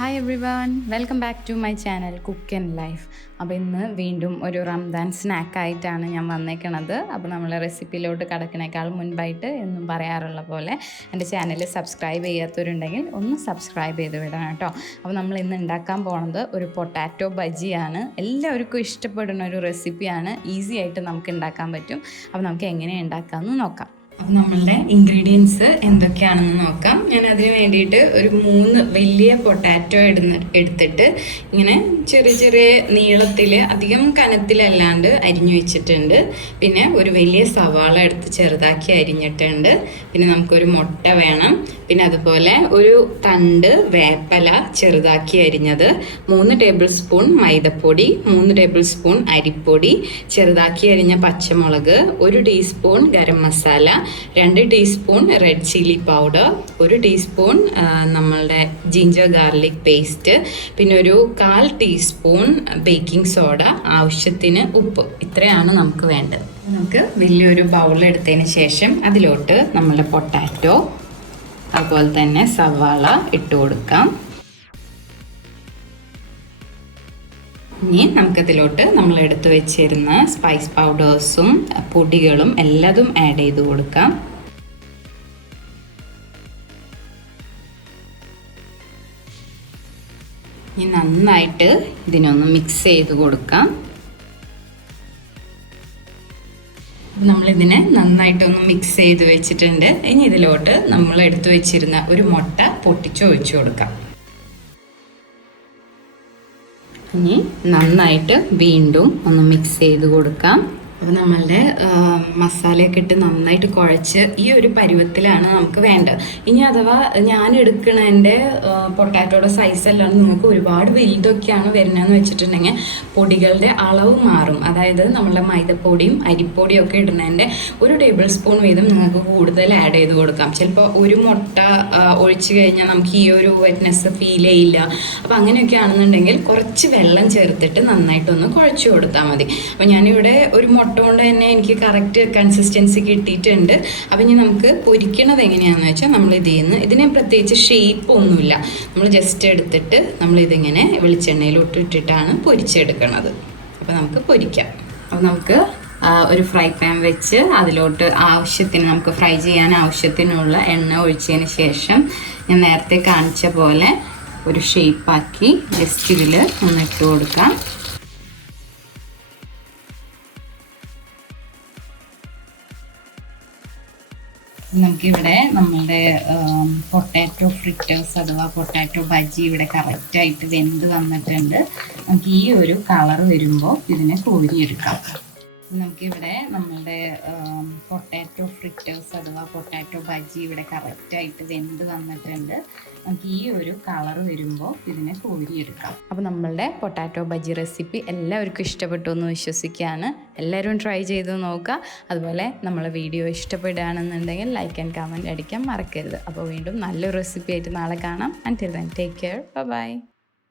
Hi everyone, welcome back to my channel cook and life. അപ്പോൾ ഇന്ന് വീണ്ടും ഒരു റംദാൻ സ്നാക്കായിട്ടാണ് ഞാൻ വന്നേക്കണത്. അപ്പോൾ നമ്മൾ റെസിപ്പിയിലോട്ട് കടക്കണേക്കാൾ മുൻപായിട്ട് എന്നും പറയാറുള്ള പോലെ എൻ്റെ ചാനൽ സബ്സ്ക്രൈബ് ചെയ്യാത്തവരുണ്ടെങ്കിൽ ഒന്ന് സബ്സ്ക്രൈബ് ചെയ്ത് വിടണം കേട്ടോ. അപ്പോൾ നമ്മൾ ഇന്ന് ഉണ്ടാക്കാൻ പോണത് ഒരു പൊട്ടാറ്റോ ബജിയാണ്. എല്ലാവർക്കും ഇഷ്ടപ്പെടുന്ന ഒരു റെസിപ്പിയാണ്. ഈസി ആയിട്ട് നമുക്ക് ഉണ്ടാക്കാൻ പറ്റും. അപ്പോൾ നമുക്ക് എങ്ങനെ ഉണ്ടാക്കാമെന്ന് നോക്കാം. അപ്പോൾ നമ്മളുടെ ഇൻഗ്രീഡിയൻസ് എന്തൊക്കെയാണെന്ന് നോക്കാം. ഞാൻ അതിന് വേണ്ടിയിട്ട് ഒരു 3 വലിയ പൊട്ടാറ്റോ എടുത്തിട്ട് ഇങ്ങനെ ചെറിയ ചെറിയ നീളത്തിൽ, അധികം കനത്തിലല്ലാണ്ട് അരിഞ്ഞു വെച്ചിട്ടുണ്ട്. പിന്നെ ഒരു വലിയ സവാള എടുത്ത് ചെറുതാക്കി അരിഞ്ഞിട്ടുണ്ട്. പിന്നെ നമുക്കൊരു മുട്ട വേണം. പിന്നെ അതുപോലെ ഒരു തണ്ട് വേപ്പല ചെറുതാക്കി അരിഞ്ഞത്, 3 ടേബിൾ സ്പൂൺ മൈദപ്പൊടി, 3 ടേബിൾ സ്പൂൺ അരിപ്പൊടി, ചെറുതാക്കി അരിഞ്ഞ പച്ചമുളക്, 1 teaspoon garam masala, 2 teaspoon red chilli powder, 1 teaspoon നമ്മളുടെ ജിഞ്ചർ ഗാർലിക് പേസ്റ്റ്, പിന്നെ ഒരു 1/4 ടീസ്പൂൺ ബേക്കിംഗ് സോഡ, ആവശ്യത്തിന് ഉപ്പ്. ഇത്രയാണ് നമുക്ക് വേണ്ടത്. നമുക്ക് വലിയൊരു ബൗൾ എടുത്തതിന് ശേഷം അതിലോട്ട് നമ്മളുടെ പൊട്ടാറ്റോ അതുപോലെ തന്നെ സവാള ഇട്ട് കൊടുക്കാം. ഇനി നമുക്കതിലോട്ട് നമ്മൾ എടുത്ത് വെച്ചിരുന്ന സ്പൈസ് പൗഡേഴ്സും പൊടികളും എല്ലാതും ആഡ് ചെയ്ത് കൊടുക്കാം. ഇനി നന്നായിട്ട് ഇതിനൊന്ന് മിക്സ് ചെയ്ത് കൊടുക്കാം. നമ്മളിതിനെ നന്നായിട്ടൊന്ന് മിക്സ് ചെയ്ത് വെച്ചിട്ടുണ്ട്. ഇനി ഇതിലോട്ട് നമ്മൾ എടുത്തു വെച്ചിരുന്ന ഒരു മുട്ട പൊട്ടിച്ച് ഒഴിച്ചു കൊടുക്കാം. ഇനി നന്നായിട്ട് വീണ്ടും ഒന്ന് മിക്സ് ചെയ്ത് കൊടുക്കാം. അപ്പോൾ നമ്മളുടെ മസാലയൊക്കെ ഇട്ട് നന്നായിട്ട് കുഴച്ച് ഈ ഒരു പരുവത്തിലാണ് നമുക്ക് വേണ്ടത്. ഇനി അഥവാ ഞാൻ എടുക്കണതിൻ്റെ പൊട്ടാറ്റോയുടെ സൈസെല്ലാം നിങ്ങൾക്ക് ഒരുപാട് വലുതൊക്കെയാണ് വരുന്നതെന്ന് വെച്ചിട്ടുണ്ടെങ്കിൽ പൊടികളുടെ അളവ് മാറും. അതായത് നമ്മളുടെ മൈദപ്പൊടിയും അരിപ്പൊടിയും ഒക്കെ ഇടുന്നതിൻ്റെ 1 ടേബിൾ സ്പൂൺ വീതം നിങ്ങൾക്ക് കൂടുതൽ ആഡ് ചെയ്ത് കൊടുക്കാം. ചിലപ്പോൾ ഒരു മുട്ട ഒഴിച്ച് കഴിഞ്ഞാൽ നമുക്ക് ഈ ഒരു വെറ്റ്നെസ് ഫീൽ ചെയ്യില്ല. അപ്പോൾ അങ്ങനെയൊക്കെ ആണെന്നുണ്ടെങ്കിൽ കുറച്ച് വെള്ളം ചേർത്തിട്ട് നന്നായിട്ടൊന്ന് കുഴച്ച് കൊടുത്താൽ മതി. അപ്പോൾ ഞാനിവിടെ ഒരു മുട്ട കൊണ്ട് തന്നെ എനിക്ക് കറക്റ്റ് കൺസിസ്റ്റൻസി കിട്ടിയിട്ടുണ്ട്. അപ്പം ഇനി നമുക്ക് പൊരിക്കണത് എങ്ങനെയാണെന്ന് വെച്ചാൽ നമ്മൾ ഇതിനെ പ്രത്യേകിച്ച് ഷേപ്പ് ഒന്നുമില്ല. നമ്മൾ ജസ്റ്റ് എടുത്തിട്ട് നമ്മളിതിങ്ങനെ വെളിച്ചെണ്ണയിലോട്ട് ഇട്ടിട്ടാണ് പൊരിച്ചെടുക്കണത്. അപ്പോൾ നമുക്ക് പൊരിക്കാം. അപ്പോൾ നമുക്ക് ഒരു ഫ്രൈ പാൻ വെച്ച് അതിലോട്ട് ആവശ്യത്തിന്, നമുക്ക് ഫ്രൈ ചെയ്യാൻ ആവശ്യത്തിനുള്ള എണ്ണ ഒഴിച്ചതിന് ശേഷം ഞാൻ നേരത്തെ കാണിച്ച പോലെ ഒരു ഷേപ്പാക്കി ജസ്റ്റ് ഇതിൽ ഒന്ന് ഇട്ട് കൊടുക്കാം. നമുക്കിവിടെ നമ്മളുടെ പൊട്ടാറ്റോ ഫ്രിറ്റേഴ്സ് അഥവാ പൊട്ടാറ്റോ ബജ്ജി ഇവിടെ കറക്റ്റായിട്ട് വെന്ത് വന്നിട്ടുണ്ട്. നമുക്ക് ഈ ഒരു കളർ വരുമ്പോൾ ഇതിനെ കോരിയെടുക്കാം. നമുക്കിവിടെ നമ്മളുടെ പൊട്ടാറ്റോ ഫ്രിറ്റേഴ്സ് അഥവാ പൊട്ടാറ്റോ ബജ്ജി ഇവിടെ കറക്റ്റായിട്ട് വെന്ത് വന്നിട്ടുണ്ട്. നമുക്ക് ഈ ഒരു കളർ വരുമ്പോൾ ഇതിനെ കോരിയെടുക്കാം. അപ്പോൾ നമ്മളുടെ പൊട്ടാറ്റോ ബജ്ജി റെസിപ്പി എല്ലാവർക്കും ഇഷ്ടപ്പെട്ടു എന്ന് വിശ്വസിക്കുകയാണ്. എല്ലാവരും ട്രൈ ചെയ്ത് നോക്കുക. അതുപോലെ നമ്മളെ വീഡിയോ ഇഷ്ടപ്പെടുകയാണെന്നുണ്ടെങ്കിൽ ലൈക്ക് ആൻഡ് കമൻറ്റ് അടിക്കാൻ മറക്കരുത്. അപ്പോൾ വീണ്ടും നല്ലൊരു റെസിപ്പി ആയിട്ട് നാളെ കാണാം. Until then, take care. Bye bye.